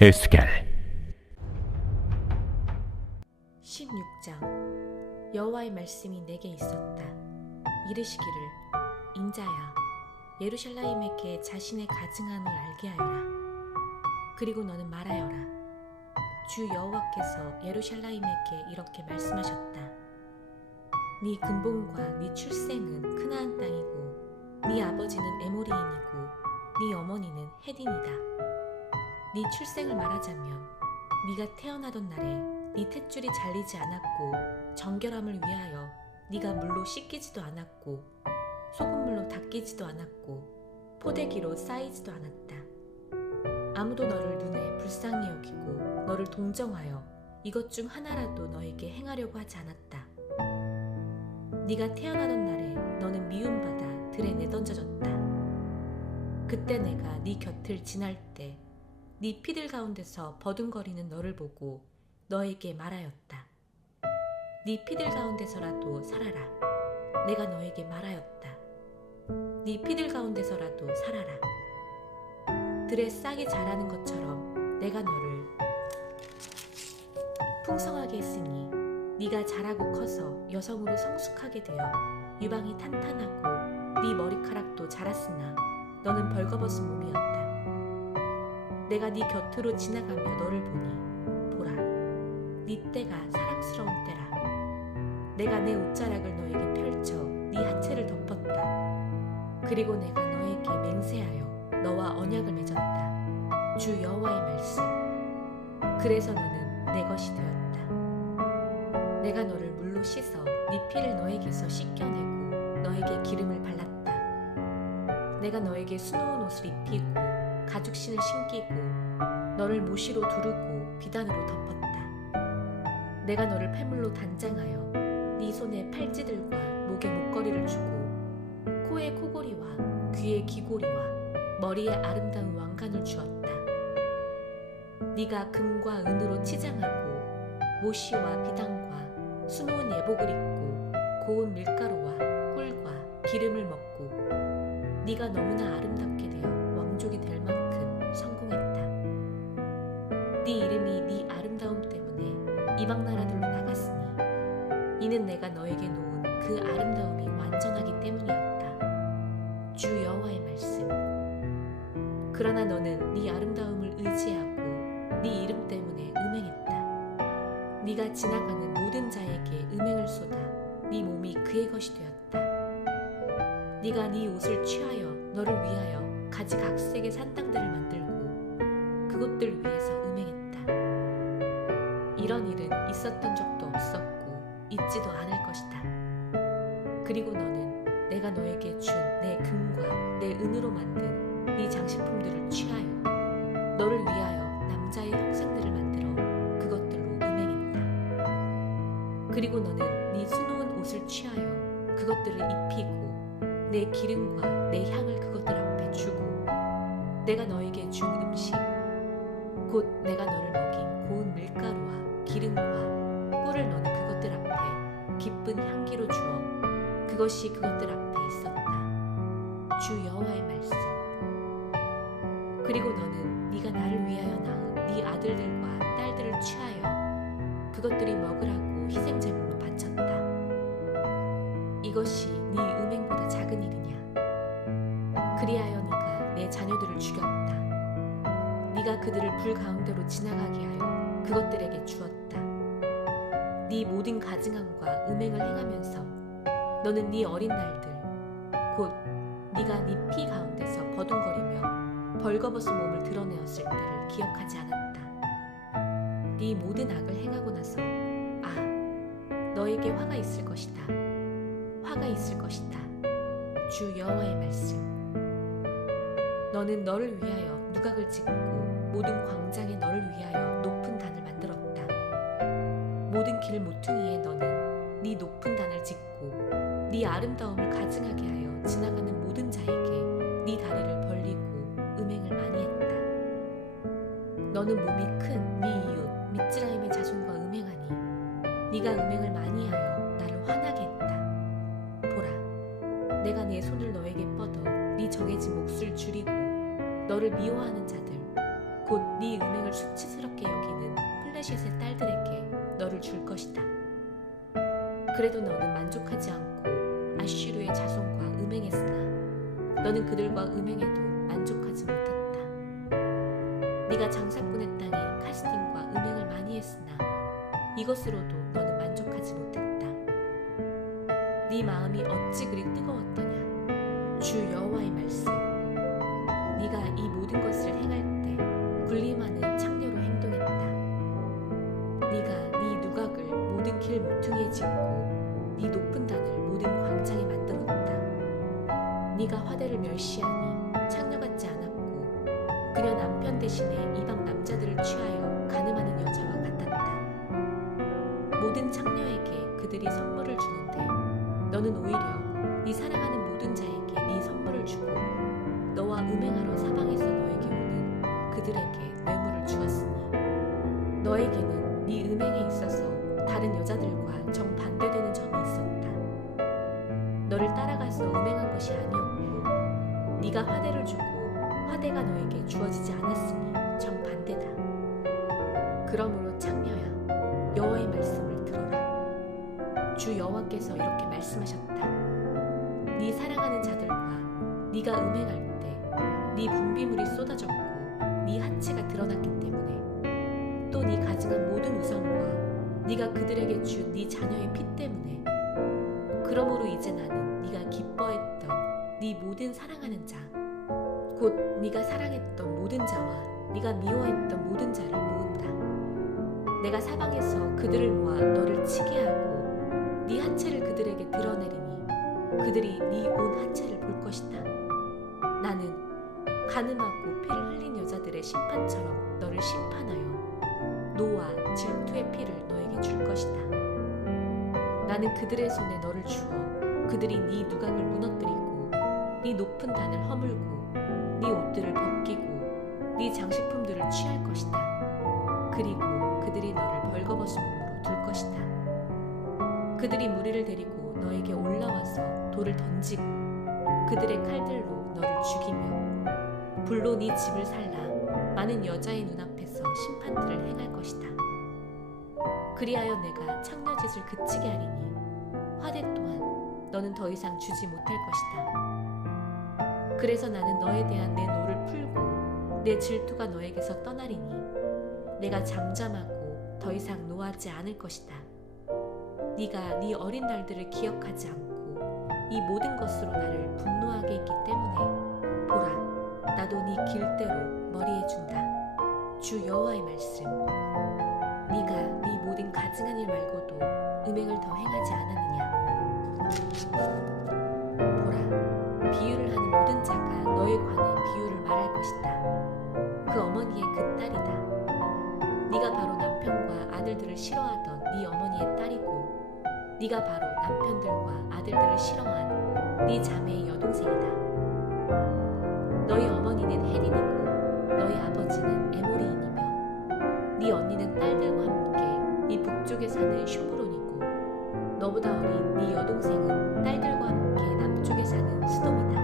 에스겔 16장. 여호와의 말씀이 내게 있었다. 이르시기를, 인자야, 예루살렘에게 자신의 가증함을 알게 하여라. 그리고 너는 말하여라. 주 여호와께서 예루살렘에게 이렇게 말씀하셨다. 네 근본과 네 출생은 크나안 땅이고 네 아버지는 에모리인이고 네 어머니는 헷인이다. 네 출생을 말하자면 네가 태어나던 날에 네 탯줄이 잘리지 않았고 정결함을 위하여 네가 물로 씻기지도 않았고 소금물로 닦이지도 않았고 포대기로 쌓이지도 않았다. 아무도 너를 눈에 불쌍히 여기고 너를 동정하여 이것 중 하나라도 너에게 행하려고 하지 않았다. 네가 태어나던 날에 너는 미움받아 들에 내던져졌다. 그때 내가 네 곁을 지날 때 네 피들 가운데서 버둥거리는 너를 보고 너에게 말하였다. 네 피들 가운데서라도 살아라. 내가 너에게 말하였다. 네 피들 가운데서라도 살아라. 들에 싹이 자라는 것처럼 내가 너를 풍성하게 했으니 네가 자라고 커서 여성으로 성숙하게 되어 유방이 탄탄하고 네 머리카락도 자랐으나 너는 벌거벗은 몸이었다. 내가 네 곁으로 지나가며 너를 보니 보라, 네 때가 사랑스러운 때라. 내가 내 옷자락을 너에게 펼쳐 네 하체를 덮었다. 그리고 내가 너에게 맹세하여 너와 언약을 맺었다. 주 여호와의 말씀. 그래서 너는 내 것이 되었다. 내가 너를 물로 씻어 네 피를 너에게서 씻겨내고 너에게 기름을 발랐다. 내가 너에게 수놓은 옷을 입히고 가죽신을 신기고 너를 모시로 두르고 비단으로 덮었다. 내가 너를 폐물로 단장하여 네 손에 팔찌들과 목에 목걸이를 주고 코에 코고리와 귀에 귀고리와 머리에 아름다운 왕관을 주었다. 네가 금과 은으로 치장하고 모시와 비단과 수놓은 예복을 입고 고운 밀가루와 꿀과 기름을 먹고 네가 너무나 아름답게 되어 왕족이 될 만큼 성공했다. 네 이름이 네 아름다움 때문에 이방 나라들로 나갔으니 이는 내가 너에게 놓은 그 아름다움이 완전하기 때문이었다. 주 여호와의 말씀. 그러나 너는 네 아름다움을 의지하고 네 이름 때문에 음행했다. 네가 지나가는 모든 자에게 음행을 쏟아 네 몸이 그의 것이 되었다. 네가 네 옷을 취하여 너를 위하여 가지각색의 산당들을 만들고 그곳들 위에서 음행했다. 이런 일은 있었던 적도 없었고 있지도 않을 것이다. 그리고 너는 내가 너에게 준 내 금과 내 은으로 만든 네 장식품들을 취하여 너를 위하여 남자의 형상들을 만들어 그것들로 음행했다. 그리고 너는 네 수놓은 옷을 취하여 그것들을 입히고 내 기름과 내 향을 그것들 앞에 주고 내가 너에게 준 음식 곧 내가 너를 먹인 고운 밀가루와 기름과 꿀을 너는 그것들 앞에 기쁜 향기로 주어 그것이 그것들 앞에 있었다. 주 여호와의 말씀. 그리고 너는 네가 나를 위하여 낳은 네 아들들과 딸들을 취하여 그것들이 먹으라고 희생제물로 바쳤다. 이것이 네 음행보다 작은 일이냐? 그리하여 네가 내 자녀들을 죽였다. 네가 그들을 불 가운데로 지나가게 하여 그것들에게 주었다. 네 모든 가증함과 음행을 행하면서 너는 네 어린 날들 곧 네가 네 피 가운데서 버둥거리며 벌거벗은 몸을 드러내었을 때를 기억하지 않았다. 네 모든 악을 행하고 나서 너에게 화가 있을 것이다. 화가 있을 것이다. 주 여호와의 말씀. 너는 너를 위하여 누각을 짓고 모든 광장에 너를 위하여 높은 단을 만들었다. 모든 길 모퉁이에 너는 네 높은 단을 짓고 네 아름다움을 가증하게 하여 지나가는 모든 자에게 네 다리를 벌리고 음행을 많이 했다. 너는 몸이 큰 네 이웃 미즈라임의 자손과 음행하니 네가 음행을 많이 하여 나를 화나게 했다. 보라, 내가 내 손을 너에게 뻗어 네 정해진 몫을 줄이고 너를 미워하는 자들, 곧 네 음행을 수치스럽게 여기는 플레셋의 딸들에게 너를 줄 것이다. 그래도 너는 만족하지 않고 아슈르의 자손과 음행했으나 너는 그들과 음행해도 만족하지 못했다. 네가 장사꾼의 땅에 카스딘과 음행을 많이 했으나 이것으로도 너는 만족하지 못했다. 네 마음이 어찌 그리 뜨거웠더냐. 주 여호와의 말씀. 네가 이 모든 것을 행할 때 군림하는 창녀로 행동했다. 네가 네 누각을 모든 길 모퉁이에 짓고 네 높은 단을 모든 광장에 만들었다. 네가 화대를 멸시하니 창녀 같지 않았고 그녀 남편 대신에 이방 남자들을 취하여 간음하는 여자와 같았다. 모든 창녀에게 그들이 선물을 주는데 너는 오히려 네 사랑하는 모든 자에게 네 선물을 주고 너와 음행하러 사방에서 너에게 오는 그들에게 뇌물을 주었으니 너에게는 네 음행에 있어서 다른 여자들과 정반대되는 점이 있었다. 너를 따라가서 음행한 것이 아니었고 네가 화대를 주고 화대가 너에게 주어지지 않았으니 정반대다. 그러므로 창녀야, 여호와의 말씀을 들어라. 주 여호와께서 이렇게 말씀하셨다. 네 사랑하는 자들과 네가 음행할 때 네 분비물이 쏟아졌고 네 하체가 드러났기 때문에 또 네 가증한 모든 우상과 네가 그들에게 준 네 자녀의 피 때문에 그러므로 이제 나는 네가 기뻐했던 네 모든 사랑하는 자 곧 네가 사랑했던 모든 자와 네가 미워했던 모든 자를 모은다. 내가 사방에서 그들을 모아 너를 치게 하고 네 하체를 그들에게 드러내리니 그들이 네 온 하체를 볼 것이다. 나는 간음하고 피를 흘린 여자들의 심판처럼 너를 심판하여 노와 질투의 피를 너에게 줄 것이다. 나는 그들의 손에 너를 주어 그들이 네 누각을 무너뜨리고 네 높은 단을 허물고 네 옷들을 벗기고 네 장식품들을 취할 것이다. 그리고 그들이 너를 벌거벗은 몸으로 둘 것이다. 그들이 무리를 데리고 너에게 올라와서 돌을 던지고 그들의 칼들로 너를 죽이며 불로 네 집을 살라 많은 여자의 눈앞에서 심판들을 행할 것이다. 그리하여 내가 창녀짓을 그치게 하리니 화대 또한 너는 더 이상 주지 못할 것이다. 그래서 나는 너에 대한 내 노를 풀고 내 질투가 너에게서 떠나리니 내가 잠잠하고 더 이상 노하지 않을 것이다. 네가 네 어린 날들을 기억하지 않고 이 모든 것으로 나를 분노하게 했기 때문에 보라, 나도 네 길대로 머리에 준다. 주 여호와의 말씀. 네가 네 모든 가증한 일 말고도 음행을 더 행하지 않았느냐. 보라, 비유를 하는 모든 자가 너에 관해 비유를 말할 것이다. 그 어머니의 그 딸이다. 네가 바로 남편과 아들들을 싫어하던 네 어머니의 딸이고 네가 바로 남편들과 아들들을 싫어한 네 자매의 여동생이다. 너희 어머니는 헷인이고 너희 아버지는 에모리인이며 네 언니는 딸들과 함께 네 북쪽에 사는 쇼므론이고 너보다 어린 네 여동생은 딸들과 함께 남쪽에 사는 스돔이다.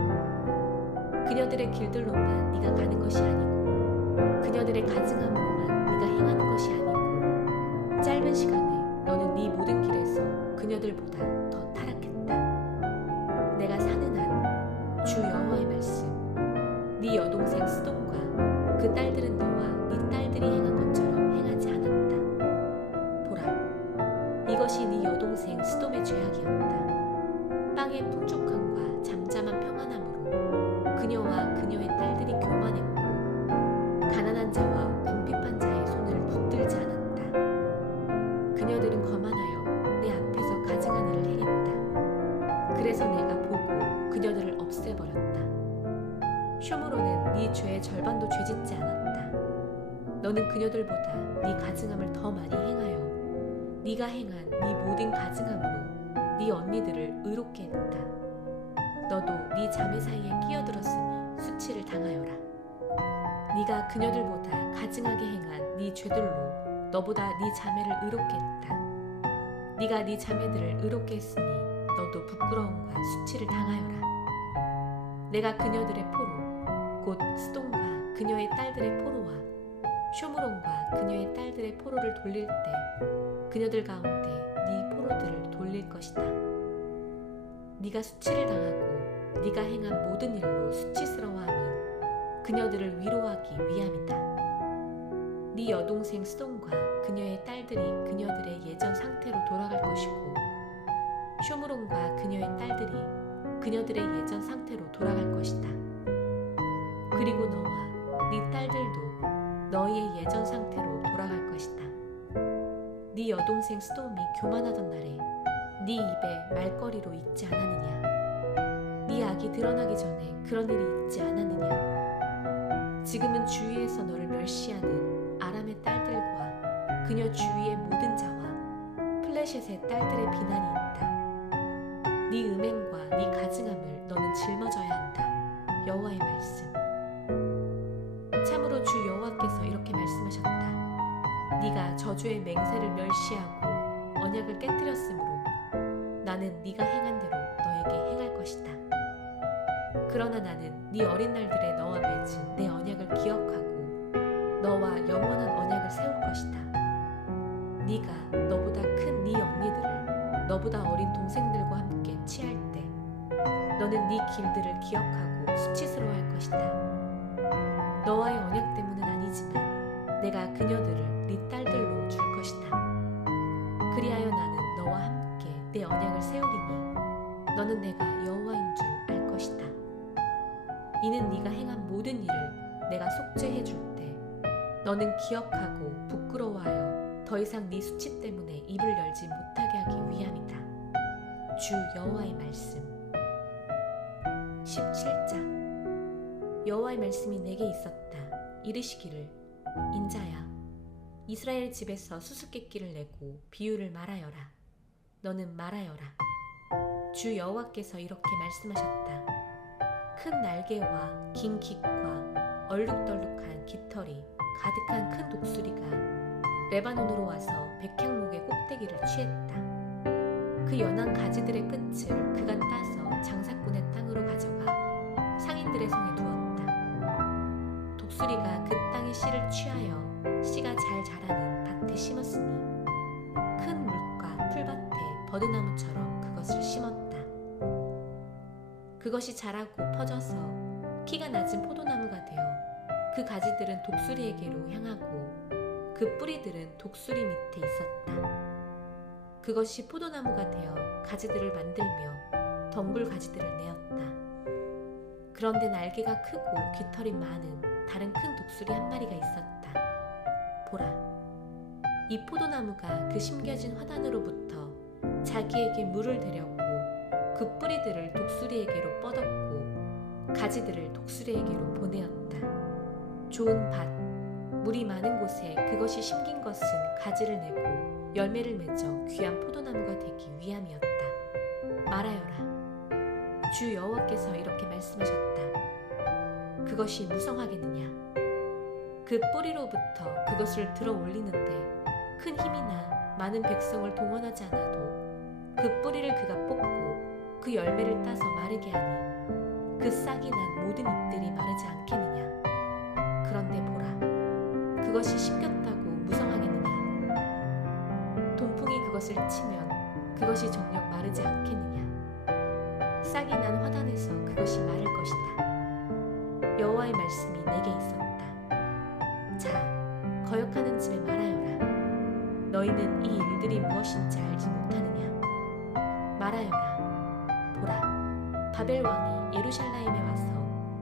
그녀들의 길들로만 네가 가는 것이 아니고 그녀들의 가증함으로만 네가 행하는 것이 아니고 짧은 시간에 너는 네 모든 길에서 그녀들보다 더 타락했다. 내가 사는 한 주 여호와의 말씀. 네 여동생 스돔과 그 딸들은 너와 네 딸들이 행한 것처럼 행하지 않았다. 보라, 이것이 네 여동생 스돔의 죄악이었다. 빵의 풍족함과 잠잠한 평안함으로 그녀와 그녀의 딸들이 교만했고 가난한 자와 궁핍한 자의 손을 붙들지 않았다. 그녀들은 거만하여 내 앞에서 가증한 일을 행했다. 그래서 내가 보고 그녀들을 없애버렸다. 쇼므로는 네 죄의 절반도 죄짓지 않았다. 너는 그녀들보다 네 가증함을 더 많이 행하여 네가 행한 네 모든 가증함으로 네 언니들을 의롭게 했다. 너도 네 자매 사이에 끼어들었으니 수치를 당하여라. 네가 그녀들보다 가증하게 행한 네 죄들로 너보다 네 자매를 의롭게 했다. 네가 네 자매들을 의롭게 했으니 너도 부끄러움과 수치를 당하여라. 내가 그녀들의 포로 곧 스돔과 그녀의 딸들의 포로와 쇼므론과 그녀의 딸들의 포로를 돌릴 때 그녀들 가운데 네 포로들을 돌릴 것이다. 네가 수치를 당하고 네가 행한 모든 일로 수치스러워함은 그녀들을 위로하기 위함이다. 네 여동생 스돈과 그녀의 딸들이 그녀들의 예전 상태로 돌아갈 것이고 쇼므론과 그녀의 딸들이 그녀들의 예전 상태로 돌아갈 것이다. 그리고 너와 네 딸들도 너희의 예전 상태로 돌아갈 것이다. 네 여동생 스돔이 교만하던 날에 네 입에 말거리로 있지 않았느냐? 네 악이 드러나기 전에 그런 일이 있지 않았느냐? 지금은 주위에서 너를 멸시하는 아람의 딸들과 그녀 주위의 모든 자와 플레셋의 딸들의 비난이 있다. 네 음행과 네 가증함을 너는 짊어져야 한다. 여호와의 말씀. 참으로 주 여호와께서 이렇게 말씀하셨다. 네가 저주의 맹세를 멸시하고 언약을 깨뜨렸으므로 나는 네가 행한 대로 너에게 행할 것이다. 그러나 나는 네 어린 날들에 너와 맺은 내 언약을 기억하고 너와 영원한 언약을 세울 것이다. 네가 너보다 큰 네 언니들을 너보다 어린 동생들과 함께 취할 때 너는 네 길들을 기억하고 수치스러워할 것이다. 너와의 언약 때문은 아니지만 내가 그녀들을 네 딸들로 줄 것이다. 그리하여 나는 너와 함께 내 언약을 세우리니 너는 내가 여호와인 줄 알 것이다. 이는 네가 행한 모든 일을 내가 속죄해 줄 때 너는 기억하고 부끄러워하여 더 이상 네 수치 때문에 입을 열지 못하게 하기 위함이다. 주 여호와의 말씀. 17장. 여호와의 말씀이 내게 있었다. 이르시기를 인자야 이스라엘 집에서 수수께끼를 내고 비유를 말하여라. 너는 말하여라. 주 여호와께서 이렇게 말씀하셨다. 큰 날개와 긴 깃과 얼룩덜룩한 깃털이 가득한 큰 독수리가 레바논으로 와서 백향목의 꼭대기를 취했다. 그 연한 가지들의 끝을 그가 따서 장사꾼의 땅으로 가져가 상인들의 성에 두었다. 독수리가 그 땅의 씨를 취하여 씨가 잘 자라는 밭에 심었으니 큰 물과 풀밭에 버드나무처럼 그것을 심었다. 그것이 자라고 퍼져서 키가 낮은 포도나무가 되어 그 가지들은 독수리에게로 향하고 그 뿌리들은 독수리 밑에 있었다. 그것이 포도나무가 되어 가지들을 만들며 덩굴 가지들을 내었다. 그런데 날개가 크고 깃털이 많은 다른 큰 독수리 한 마리가 있었다. 보라, 이 포도나무가 그 심겨진 화단으로부터 자기에게 물을 대려고 그 뿌리들을 독수리에게로 뻗었고 가지들을 독수리에게로 보내었다. 좋은 밭, 물이 많은 곳에 그것이 심긴 것은 가지를 내고 열매를 맺어 귀한 포도나무가 되기 위함이었다. 말하여라. 주 여호와께서 이렇게 말씀하셨다. 그것이 무성하겠느냐? 그 뿌리로부터 그것을 들어 올리는데 큰 힘이나 많은 백성을 동원하지 않아도 그 뿌리를 그가 뽑고 그 열매를 따서 마르게 하니 그 싹이 난 모든 잎들이 마르지 않겠느냐? 그런데 보라, 그것이 심겼다고 무성하겠느냐? 동풍이 그것을 치면 그것이 정녕 마르지 않겠느냐? 싹이 난 화단에서 그것이 마를 것이다. 여호와의 말씀이 내게 있었다. 자, 거역하는 집에 말하여라. 너희는 이 일들이 무엇인지 알지 못하느냐? 말하여라. 보라, 바벨 왕이 예루살렘에 와서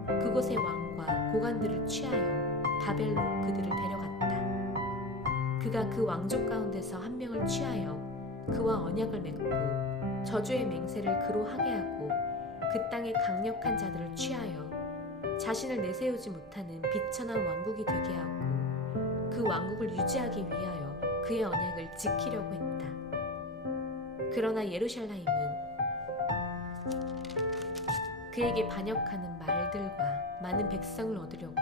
그곳의 왕과 고관들을 취하여 바벨로 그들을 데려갔다. 그가 그 왕족 가운데서 한 명을 취하여 그와 언약을 맺고 저주의 맹세를 그로 하게 하고 그 땅의 강력한 자들을 취하여 자신을 내세우지 못하는 비천한 왕국이 되게 하고 그 왕국을 유지하기 위하여 그의 언약을 지키려고 했다. 그러나 예루살렘은 그에게 반역하는 말들과 많은 백성을 얻으려고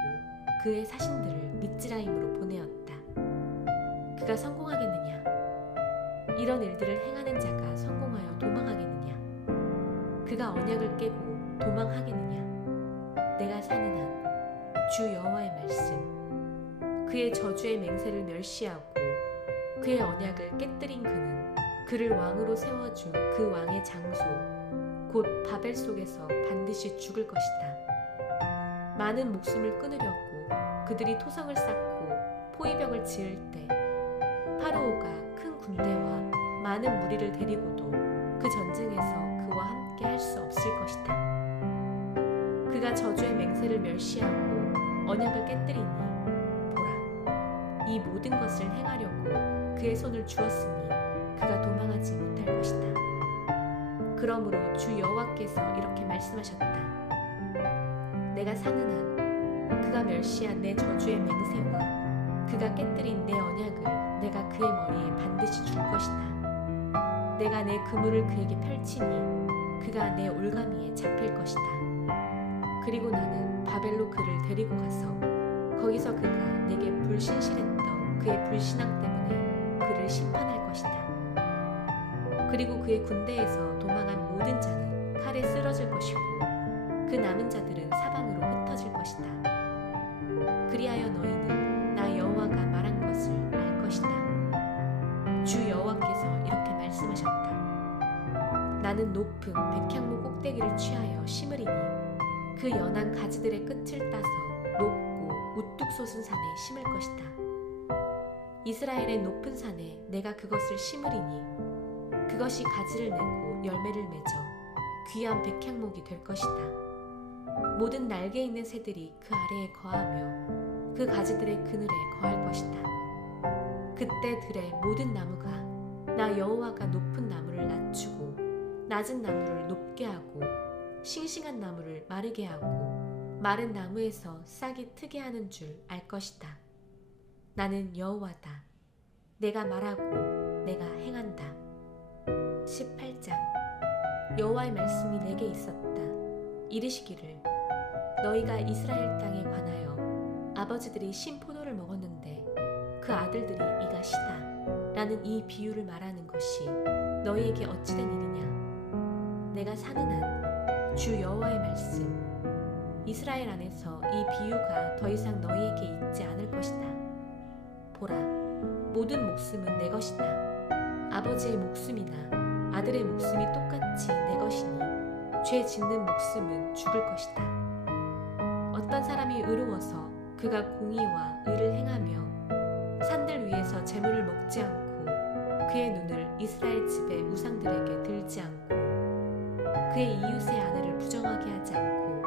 그의 사신들을 미즈라임으로 보내었다. 그가 성공하겠느냐? 이런 일들을 행하는 자가 성공하여 도망하겠느냐? 그가 언약을 깨고 도망하겠느냐? 내가 사는 한 주 여호와의 말씀. 그의 저주의 맹세를 멸시하고 그의 언약을 깨뜨린 그는 그를 왕으로 세워준 그 왕의 장소 곧 바벨 속에서 반드시 죽을 것이다. 많은 목숨을 끊으려고 그들이 토성을 쌓고 포위벽을 지을 때 파라오가 큰 군대와 많은 무리를 데리고도 그 전쟁에서 그와 함께 할 수 없을 것이다. 그가 저주의 맹세를 멸시하고 언약을 깨뜨리니 보라, 이 모든 것을 행하려고 그의 손을 주었으니 그가 도망하지 못할 것이다. 그러므로 주 여호와께서 이렇게 말씀하셨다. 내가 사는 한 그가 멸시한 내 저주의 맹세와 그가 깨뜨린 내 언약을 내가 그의 머리에 반드시 줄 것이다. 내가 내 그물을 그에게 펼치니 그가 내 올가미에 잡힐 것이다. 그리고 나는 바벨로 그를 데리고 가서 거기서 그가 내게 불신실했던 그의 불신앙 때문에 그를 심판할 것이다. 그리고 그의 군대에서 도망한 모든 자는 칼에 쓰러질 것이고 그 남은 자들은 사방으로 흩어질 것이다. 그리하여 너희는 나 여호와가 말한 것을 알 것이다. 주 여호와께서 이렇게 말씀하셨다. 나는 높은 백향목 꼭대기를 취하여 심으리니 그 연한 가지들의 끝을 따서 높고 우뚝 솟은 산에 심을 것이다. 이스라엘의 높은 산에 내가 그것을 심으리니 그것이 가지를 내고 열매를 맺어 귀한 백향목이 될 것이다. 모든 날개 있는 새들이 그 아래에 거하며 그 가지들의 그늘에 거할 것이다. 그때 들의 모든 나무가 나 여호와가 높은 나무를 낮추고 낮은 나무를 높게 하고 싱싱한 나무를 마르게 하고 마른 나무에서 싹이 트게 하는 줄 알 것이다. 나는 여호와다. 내가 말하고 내가 행한다. 18장. 여호와의 말씀이 내게 있었다. 이르시기를 너희가 이스라엘 땅에 관하여 아버지들이 신포도를 먹었는데 그 아들들이 이가시다 라는 이 비유를 말하는 것이 너희에게 어찌된 일이냐. 내가 사는 한 주 여호와의 말씀. 이스라엘 안에서 이 비유가 더 이상 너희에게 있지 않을 것이다. 보라, 모든 목숨은 내 것이다. 아버지의 목숨이나 아들의 목숨이 똑같이 내 것이니 죄 짓는 목숨은 죽을 것이다. 어떤 사람이 의로워서 그가 공의와 의를 행하며 산들 위에서 재물을 먹지 않고 그의 눈을 이스라엘 집의 우상들에게 들지 않고 그의 이웃의 아내를 부정하게 하지 않고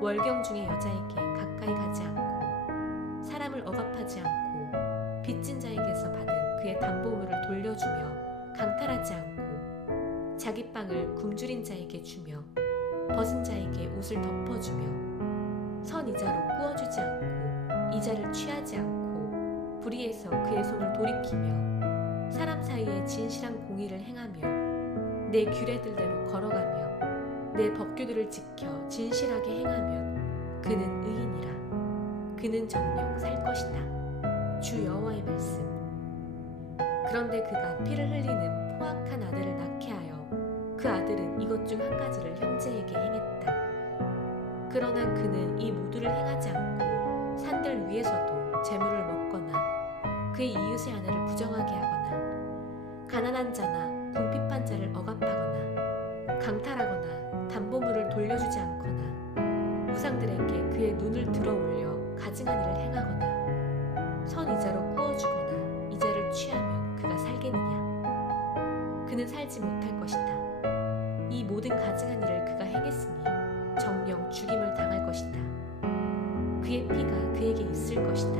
월경 중의 여자에게 가까이 가지 않고 사람을 억압하지 않고 빚진 자에게서 받은 그의 담보물을 돌려주며 강탈하지 않고 자기 빵을 굶주린 자에게 주며 벗은 자에게 옷을 덮어주며 선 이자로 꾸어주지 않고 이자를 취하지 않고 불의에서 그의 손을 돌이키며 사람 사이에 진실한 공의를 행하며 내 규례들대로 걸어가며 내 법규들을 지켜 진실하게 행하면 그는 의인이라. 그는 정녕 살 것이다. 주 여호와의 말씀. 그런데 그가 피를 흘리는 포악한 아들을 낳게 하여 그 아들은 이것 중 한 가지를 형제에게 행했다. 그러나 그는 이 모두를 행하지 않고 산들 위에서도 재물을 먹거나 그의 이웃의 아내를 부정하게 하거나 가난한 자나 궁핍한 자를 억압하거나 강탈하거나 담보물을 돌려주지 않거나 우상들에게 그의 눈을 들어 올려 가증한 일을 행하거나 선 이자로 꾸어주거나 이자를 취하면 그가 살겠느냐. 그는 살지 못할 것이다. 이 모든 가증한 일을 그가 행했으니 정령 죽임을 당할 것이다. 그의 피가 그에게 있을 것이다.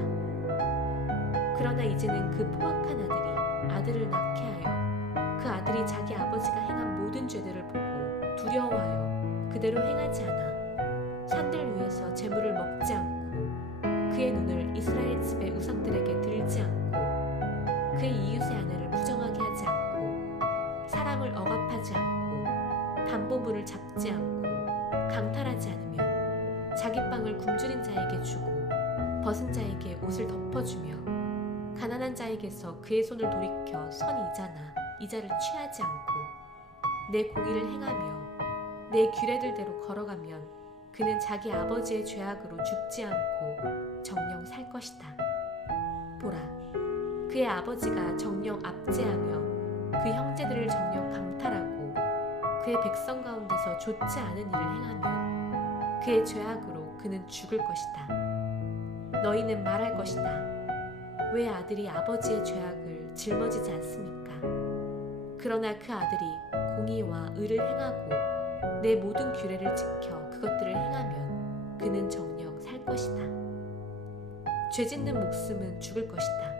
그러나 이제는 그 포악한 아들이 아들을 낳게 하여 그 아들이 자기 아버지가 행한 모든 죄들을 보고 두려워하여 그대로 행하지 않아 산들 위에서 재물을 먹지 않고 그의 눈을 이스라엘 집의 우상들에게 들지 않고 그의 이웃의 아내를 부정하게 하지 않고 사람을 억압하지 않고 담보물을 잡지 않고 강탈하지 않으며 자기 빵을 굶주린 자에게 주고 벗은 자에게 옷을 덮어주며 가난한 자에게서 그의 손을 돌이켜 선 이자나 이자를 취하지 않고 내 공의를 행하며 내 규례들대로 걸어가면 그는 자기 아버지의 죄악으로 죽지 않고 정녕 살 것이다. 보라, 그의 아버지가 정녕 압제하며 그 형제들을 정녕 강탈하고 그의 백성 가운데서 좋지 않은 일을 행하면 그의 죄악으로 그는 죽을 것이다. 너희는 말할 것이다. 왜 아들이 아버지의 죄악을 짊어지지 않습니까? 그러나 그 아들이 공의와 의를 행하고 내 모든 규례를 지켜 그것들을 행하면 그는 정녕 살 것이다. 죄짓는 목숨은 죽을 것이다.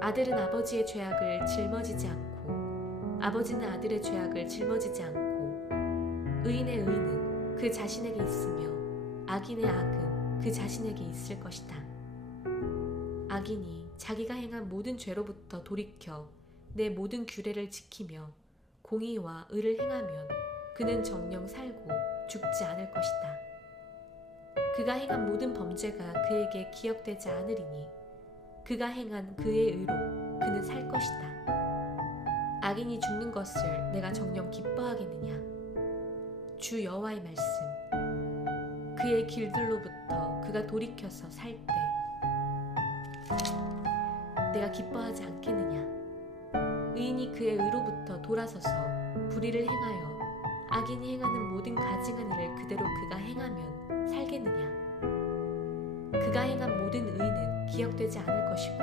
아들은 아버지의 죄악을 짊어지지 않고 아버지는 아들의 죄악을 짊어지지 않고 의인의 의는 그 자신에게 있으며 악인의 악은 그 자신에게 있을 것이다. 악인이 자기가 행한 모든 죄로부터 돌이켜 내 모든 규례를 지키며 공의와 의를 행하면 그는 정녕 살고 죽지 않을 것이다. 그가 행한 모든 범죄가 그에게 기억되지 않으리니 그가 행한 그의 의로 그는 살 것이다. 악인이 죽는 것을 내가 정녕 기뻐하겠느냐? 주 여호와의 말씀. 그의 길들로부터 그가 돌이켜서 살 때 내가 기뻐하지 않겠느냐? 의인이 그의 의로부터 돌아서서 불의를 행하여 악인이 행하는 모든 가증한 일을 그대로 그가 행하면 살겠느냐? 그가 행한 모든 의는 기억되지 않을 것이고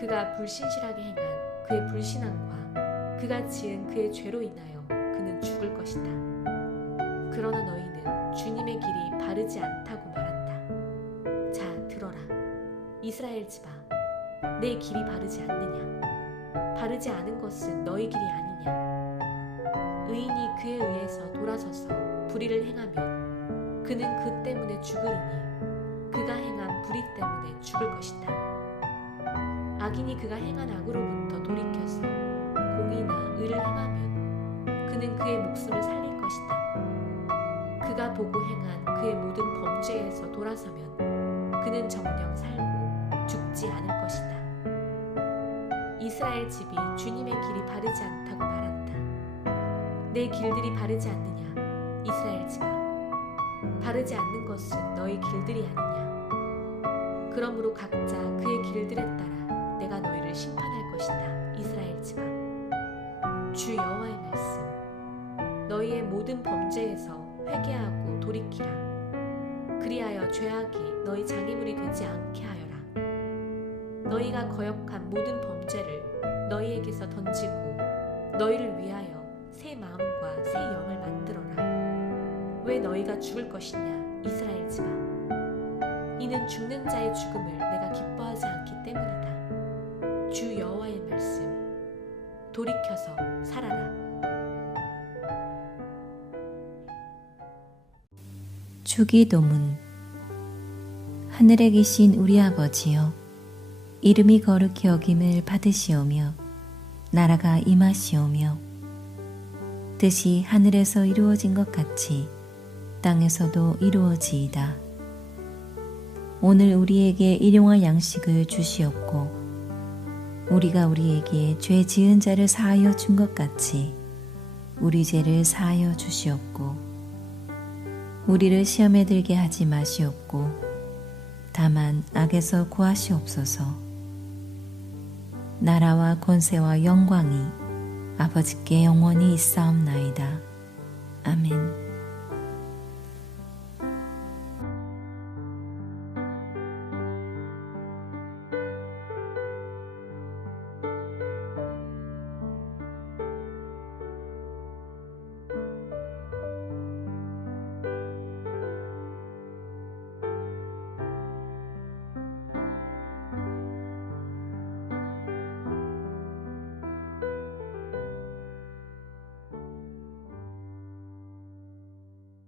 그가 불신실하게 행한 그의 불신앙과 그가 지은 그의 죄로 인하여 그는 죽을 것이다. 그러나 너희는 주님의 길이 바르지 않다고 말한다. 자, 들어라. 이스라엘 집아, 내 길이 바르지 않느냐? 바르지 않은 것은 너희 길이 아니냐? 의인이 그에 의해서 돌아서서 불의를 행하면 그는 그 때문에 죽으리니 그가 행한 불의 때문에 죽을 것이다. 악인이 그가 행한 악으로부터 돌이켜서 공의나 의를 행하면 그는 그의 목숨을 살릴 것이다. 그가 보고 행한 그의 모든 범죄에서 돌아서면 그는 정녕 살고 죽지 않을 것이다. 이스라엘 집이 주님의 길이 바르지 않다고 말한다. 내 길들이 바르지 않느냐? 이스라엘 집아, 바르지 않는 것은 너희 길들이 아니냐? 그러므로 각자 그의 길들에 따라 내가 너희를 심판할 것이다. 이스라엘 집아, 주 여호와의 말씀. 너희의 모든 범죄에서 회개하고 돌이키라. 그리하여 죄악이 너희 장애물이 되지 않게 하여라. 너희가 거역한 모든 범죄를 너희에게서 던지고 너희를 위하여 새 마음과 새 영을 만들어라. 왜 너희가 죽을 것이냐? 이스라엘 집아, 이는 죽는 자의 죽음을 내가 기뻐하지 않기 때문이다. 주 여호와의 말씀. 돌이켜서 살아라. 주기도문. 하늘에 계신 우리 아버지여, 이름이 거룩히 여김을 받으시오며 나라가 임하시오며 뜻이 하늘에서 이루어진 것 같이 땅에서도 이루어지이다. 오늘 우리에게 일용할 양식을 주시옵고 우리가 우리에게 죄 지은 자를 사하여 준 것 같이 우리 죄를 사하여 주시옵고 우리를 시험에 들게 하지 마시옵고 다만 악에서 구하시옵소서. 나라와 권세와 영광이 아버지께 영원히 있사옵나이다. 아멘.